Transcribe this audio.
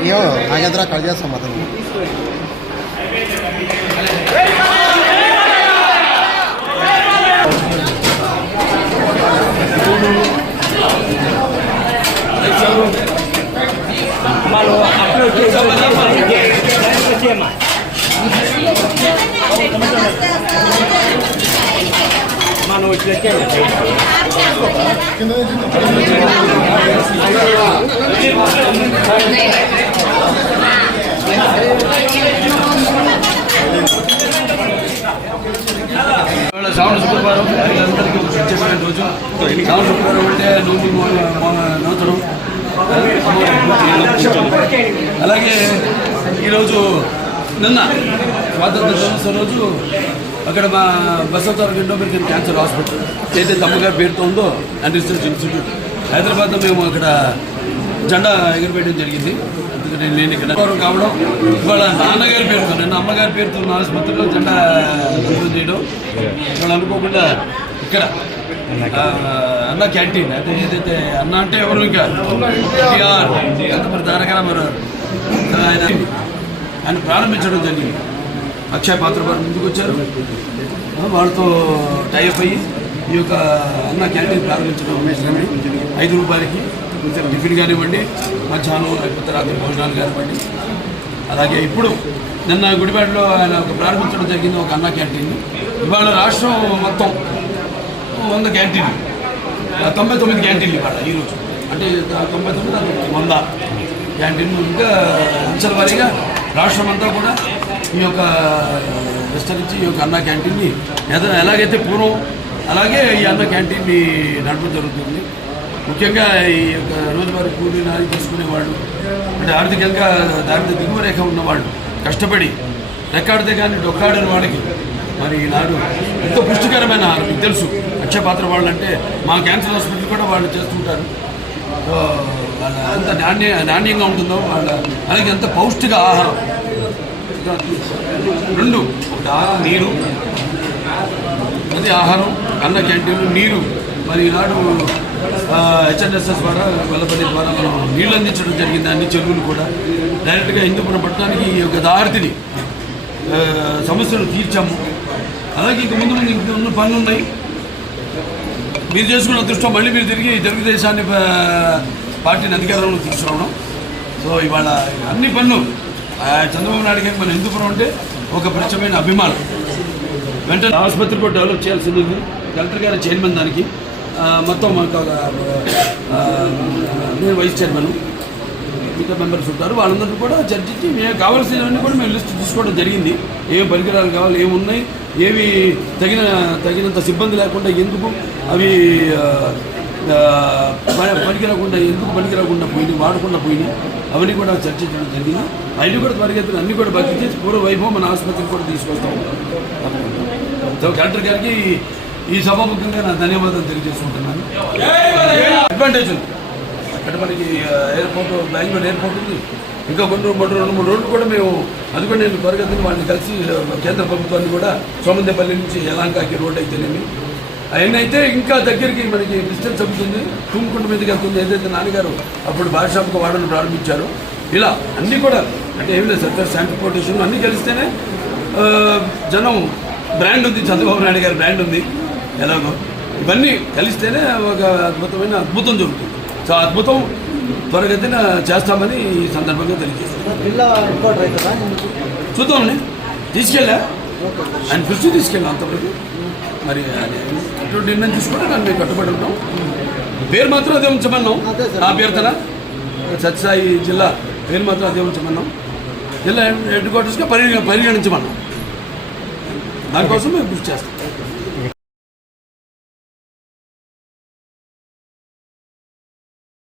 అయ్యో నాగేంద్ర కట్ చేస్తాం అతను శ్రావణ శుక్రవారం అందరికీ చెప్పిన రోజు శ్రావణ శుక్రవారం అంటే నూతనం అలాగే ఈరోజు నిన్న స్వాతంత్ర దినోత్సవం రోజు అక్కడ మా బసవతారక ఇండోమెరికన్ క్యాన్సర్ హాస్పిటల్ ఏదైతే అమ్మగారి పేరుతో ఉందో అండ్ రీసెర్చ్ ఇన్స్టిట్యూట్ హైదరాబాద్లో మేము అక్కడ జెండా ఎగురవేయడం జరిగింది. అందుకని నేను ఇక్కడ కావడం ఇవాళ నాన్నగారి పేరుతో నిన్న అమ్మగారి పేరుతో ఉన్న ఆసుపత్రిలో జెండా ఎగురవేయడం చేయడం ఇవాళ అనుకోకుండా ఇక్కడ అన్న క్యాంటీన్ అయితే ఏదైతే అన్న అంటే ఎవరు ఇంకా మరి తారక రామారావు ఆయన ప్రారంభించడం జరిగింది. అక్షయ పాత్ర వారు ముందుకు వచ్చారు, వాళ్ళతో టైఅప్ అయ్యి ఈ యొక్క అన్న క్యాంటీన్ ప్రారంభించడం 5 రూపాయలకి టిఫిన్ కానివ్వండి, మధ్యాహ్నం లేకపోతే రాత్రి భోజనాలు కానివ్వండి. అలాగే ఇప్పుడు నిన్న గుడిపేటలో ఆయన ప్రారంభించడం జరిగింది ఒక అన్న క్యాంటీన్. ఇవాళ రాష్ట్రం మొత్తం 100 క్యాంటీన్లు, 99 క్యాంటీన్లు ఇవాళ ఈరోజు అంటే 99 100 క్యాంటీన్లు. ఇంకా అంచెల వారీగా రాష్ట్రం అంతా కూడా ఈ యొక్క విస్తరించి ఈ యొక్క అన్న క్యాంటీన్ని ఎలాగైతే పూర్వం అలాగే ఈ అన్న క్యాంటీన్ని నడపడం జరుగుతుంది. ముఖ్యంగా ఈ యొక్క రోజువారీ కూలీ నాలి చేసుకునేవాళ్ళు అంటే ఆర్థికంగా దారిద్ర దిగువ రేఖ ఉన్నవాళ్ళు కష్టపడి రెక్కాడితే కానీ డొక్కాడని వాళ్ళకి మరి ఈనాడు ఎంతో పుష్టికరమైన ఆహారం. మీకు తెలుసు అక్షయ పాత్ర వాళ్ళు అంటే మా క్యాన్సర్ హాస్పిటల్ కూడా వాళ్ళు చేస్తుంటారు. వాళ్ళ ఎంత నాణ్యంగా ఉంటుందో వాళ్ళ అలాగే ఎంత పౌష్టిక ఆహారం. 2 నీరు, అది ఆహారం, అన్న క్యాంటీన్లు, నీరు. మరి ఈనాడు హెచ్ఎన్ఎస్ఎస్ ద్వారా వెల్లపల్లి ద్వారా మనం నీళ్ళు అందించడం జరిగింది. అన్ని చెరువులు కూడా డైరెక్ట్గా హిందూపురం పట్టణానికి ఈ యొక్క దారిని సమస్యలు తీర్చాము. అలాగే ఇంక ముందు ఉన్న పనులు ఉన్నాయి. మీరు చేసుకున్న అదృష్టం మళ్ళీ మీరు తిరిగి తెలుగుదేశాన్ని పార్టీని అధికారంలో తీసుకురావడం. సో ఇవాళ అన్ని పనులు చంద్రబాబు నాయుడు గారికి మన హిందూపురం అంటే ఒక ప్రత్యేకమైన అభిమానం. వెంటనే ఆసుపత్రి కూడా డెవలప్ చేయాల్సింది ఉంది. కలెక్టర్ గారి చైర్మన్ దానికి మొత్తం నేను వైస్ చైర్మన్, మిగతా మెంబర్స్ ఉంటారు. వాళ్ళందరినీ కూడా చర్చించి మేము కావాల్సినవన్నీ కూడా మేము లిస్ట్ తీసుకోవడం జరిగింది. ఏం పరికరాలు కావాలి, ఏమున్నాయి, ఏవి తగినంత సిబ్బంది లేకుండా ఎందుకు అవి పనికిరాకుండా పోయినాయి, వాడకుండా పోయినాయి, అవన్నీ కూడా చర్చించడం జరిగింది. అవన్నీ కూడా త్వరగతిని అన్నీ కూడా భర్తీ చేసి పూర్వ వైభవం మన ఆసుపత్రికి కూడా తీసుకొస్తాము. సో కలెక్టర్ గారికి ఈ సభాముఖంగా నా ధన్యవాదాలు తెలియజేసుకుంటున్నాను. అడ్వాంటేజ్ ఉంది అక్కడ మనకి ఎయిర్పోర్ట్, బెంగళూరు ఎయిర్పోర్ట్ ఉంది. ఇంకా 2-3 రోడ్లు కూడా మేము అది కూడా నేను త్వరగతిని వాళ్ళని కలిసి కేంద్ర ప్రభుత్వాన్ని కూడా సోమందేపల్లి నుంచి యలాంకాకి రోడ్ అయితేనేమి అవన్నీ అయితే ఇంకా దగ్గరికి మనకి డిస్టెన్స్ అవుతుంది. తుమ్ముకుంట మీదకి వెళ్తుంది. ఏదైతే నాన్నగారు అప్పుడు బార్షాప్కి వాడని ప్రారంభించారో ఇలా అన్నీ కూడా అంటే ఏమి లేదు సార్, ట్రాన్స్పోర్టేషన్ అన్నీ కలిస్తేనే జనం బ్రాండ్ ఉంది, చంద్రబాబు నాయుడు గారి బ్రాండ్ ఉంది. ఎలాగో ఇవన్నీ కలిస్తేనే ఒక అద్భుతం జరుగుతుంది. సో అద్భుతం త్వరగతిన చేస్తామని ఈ సందర్భంగా తెలియజేస్తాం. చూద్దామని తీసుకెళ్ళా ఆయన దృష్టి తీసుకెళ్ళాం అంతవరకు. మరి అటువంటి నిర్ణయం తీసుకుంటే దాన్ని మేము కట్టుబడి ఉంటాం. పేరు మాత్రం అదే ఉంచమన్నాం. ఆ పేరుతన సత్యసాయి జిల్లా పేరు మాత్రం అదే ఉంచమన్నాం. జిల్లా హెడ్ క్వార్టర్స్గా పరిగణించమన్నాం. దానికోసం మేము కృషి చేస్తాం.